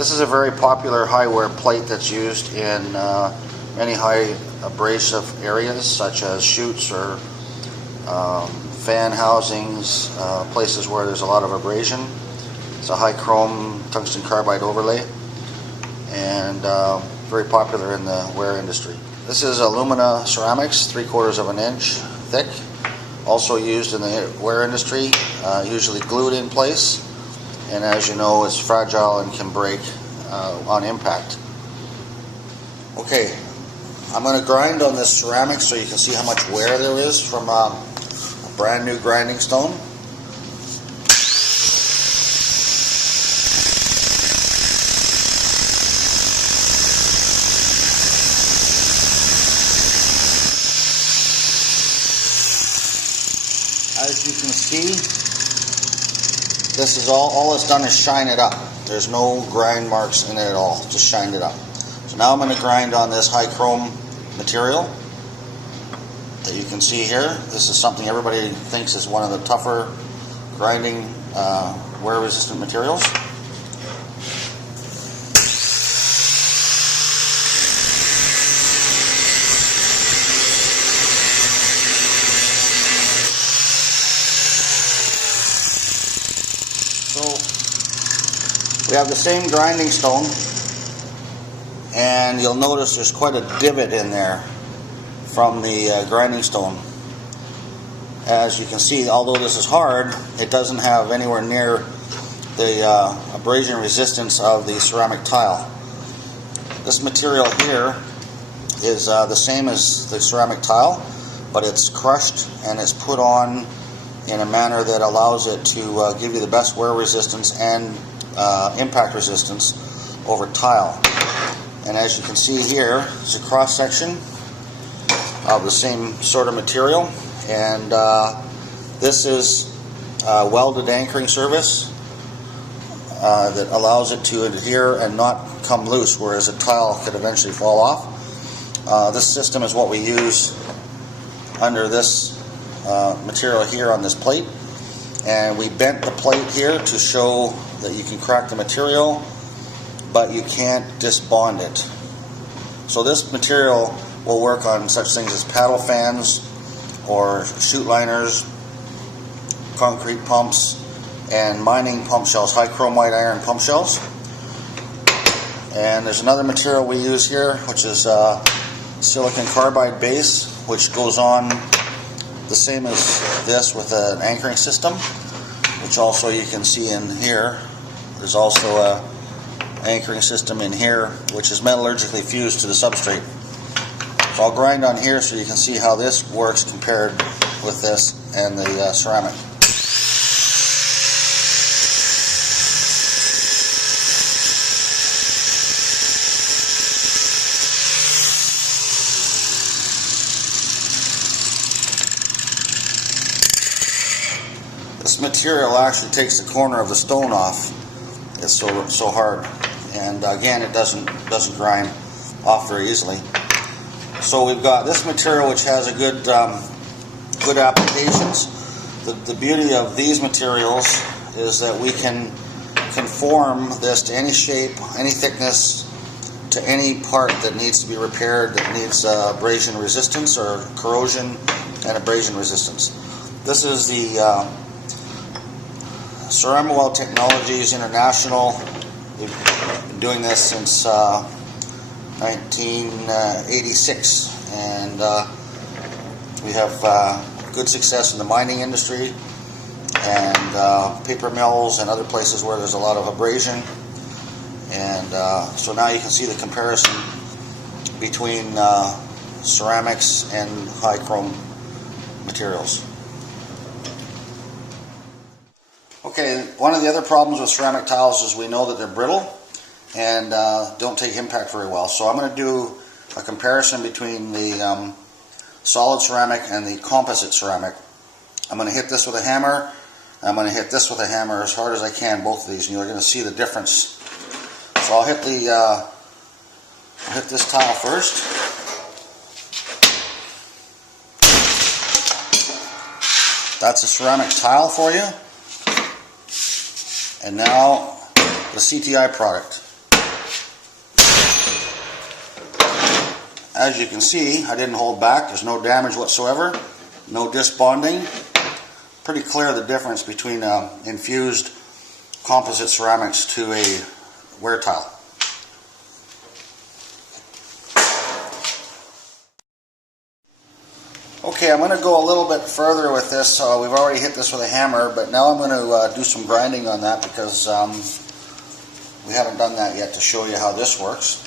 This is a very popular high wear plate that's used in many high abrasive areas such as chutes or fan housings, places where there's a lot of abrasion. It's a high chrome tungsten carbide overlay and very popular in the wear industry. This is alumina ceramics, 3/4 of an inch thick, also used in the wear industry, usually glued in place, and as you know, it's fragile and can break on impact. Okay, I'm going to grind on this ceramic so you can see how much wear there is from a brand new grinding stone. As you can see, this is all it's done is shine it up. There's no grind marks in it at all, just shined it up. So now I'm going to grind on this high chrome material that you can see here. This is something everybody thinks is one of the tougher grinding wear resistant materials. So we have the same grinding stone, and you'll notice there's quite a divot in there from the grinding stone. As you can see, although this is hard, it doesn't have anywhere near the abrasion resistance of the ceramic tile. This material here is the same as the ceramic tile, but it's crushed and it's put on in a manner that allows it to give you the best wear resistance and impact resistance over tile. And as you can see here, it's a cross section of the same sort of material, and this is a welded anchoring surface that allows it to adhere and not come loose, whereas a tile could eventually fall off. This system is what we use under this material here on this plate, and we bent the plate here to show that you can crack the material, but you can't disbond it. So this material will work on such things as paddle fans or chute liners, concrete pumps, and mining pump shells, high chrome white iron pump shells. And there's another material we use here, which is silicon carbide base, which goes on the same as this with an anchoring system, which also you can see in here. There's also a anchoring system in here, which is metallurgically fused to the substrate. So I'll grind on here so you can see how this works compared with this and the ceramic. This material actually takes the corner of the stone off. It's so hard, and again, it doesn't grind off very easily. So we've got this material which has a good applications. The beauty of these materials is that we can conform this to any shape, any thickness, to any part that needs to be repaired, that needs abrasion resistance or corrosion and abrasion resistance. This is the Ceramiweld Technologies International. We've been doing this since 1986, and we have good success in the mining industry and paper mills and other places where there's a lot of abrasion. And so now you can see the comparison between ceramics and high chrome materials. Okay, one of the other problems with ceramic tiles is we know that they're brittle and don't take impact very well. So I'm going to do a comparison between the solid ceramic and the composite ceramic. I'm going to hit this with a hammer. I'm going to hit this with a hammer as hard as I can, both of these, and you're going to see the difference. So I'll hit this tile first. That's a ceramic tile for you. And now the C.T.I product. as you can see, I didn't hold back. There's no damage whatsoever, no disc bonding. Pretty clear the difference between infused composite ceramics to a wear tile. Okay, I'm going to go a little bit further with this. We've already hit this with a hammer, but now I'm going to do some grinding on that because we haven't done that yet to show you how this works.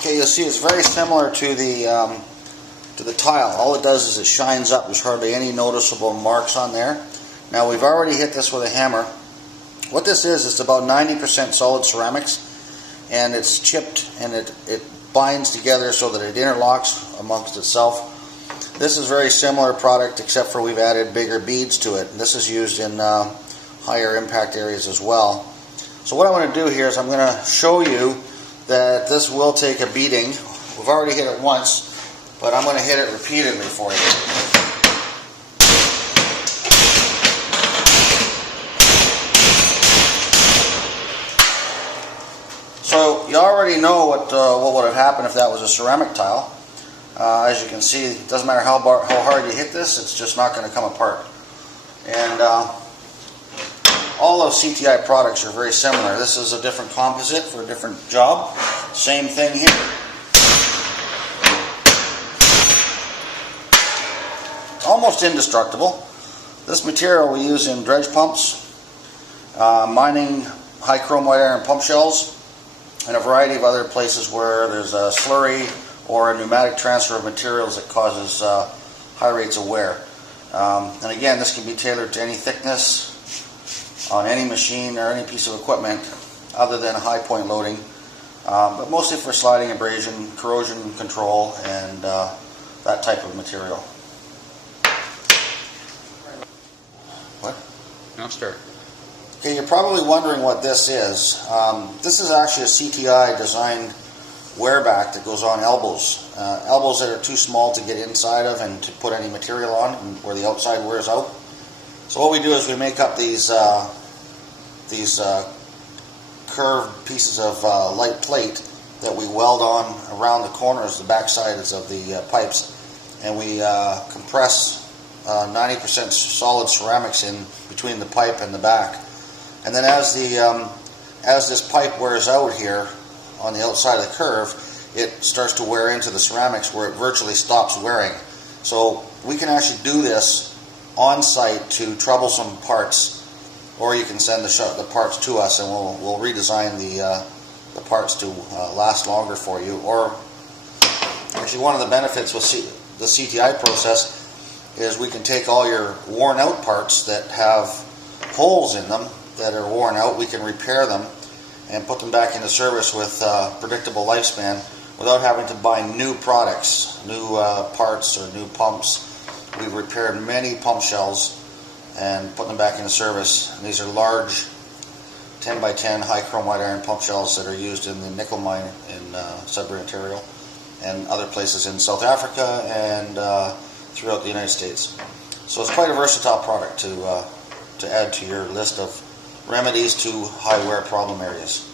Okay, you'll see it's very similar to the tile. All it does is it shines up. There's hardly any noticeable marks on there. Now we've already hit this with a hammer. What this is, it's about 90% solid ceramics, and it's chipped and it binds together so that it interlocks amongst itself. This is a very similar product, except for we've added bigger beads to it. This is used in higher impact areas as well. So what I'm going to do here is I'm going to show you that this will take a beating. We've already hit it once, but I'm going to hit it repeatedly for you. So you already know what would have happened if that was a ceramic tile. As you can see, it doesn't matter how hard you hit this, it's just not going to come apart. And all of C.T.I products are very similar. This is a different composite for a different job. Same thing here. Almost indestructible. This material we use in dredge pumps, mining high chrome white iron pump shells, and a variety of other places where there's a slurry or a pneumatic transfer of materials that causes high rates of wear. And again, this can be tailored to any thickness on any machine or any piece of equipment other than high point loading, but mostly for sliding, abrasion, corrosion control, and that type of material. What? No, start. Okay, you're probably wondering what this is. This is actually a C.T.I designed wear back that goes on elbows. Elbows that are too small to get inside of and to put any material on, and where the outside wears out. So what we do is we make up these curved pieces of light plate that we weld on around the corners, the back sides of the pipes, and we compress 90% solid ceramics in between the pipe and the back. And then as this pipe wears out here on the outside of the curve, it starts to wear into the ceramics where it virtually stops wearing. So we can actually do this on site to troublesome parts, or you can send the parts to us and we'll redesign the parts to last longer for you. Or actually, one of the benefits with the C.T.I process is we can take all your worn out parts that have holes in them that are worn out, we can repair them and put them back into service with predictable lifespan without having to buy new products, new parts or new pumps. We've repaired many pump shells and put them back into service. And these are large 10 by 10 high chrome white iron pump shells that are used in the nickel mine in Sudbury, Ontario, and other places in South Africa and throughout the United States. So it's quite a versatile product to add to your list of remedies to high wear problem areas.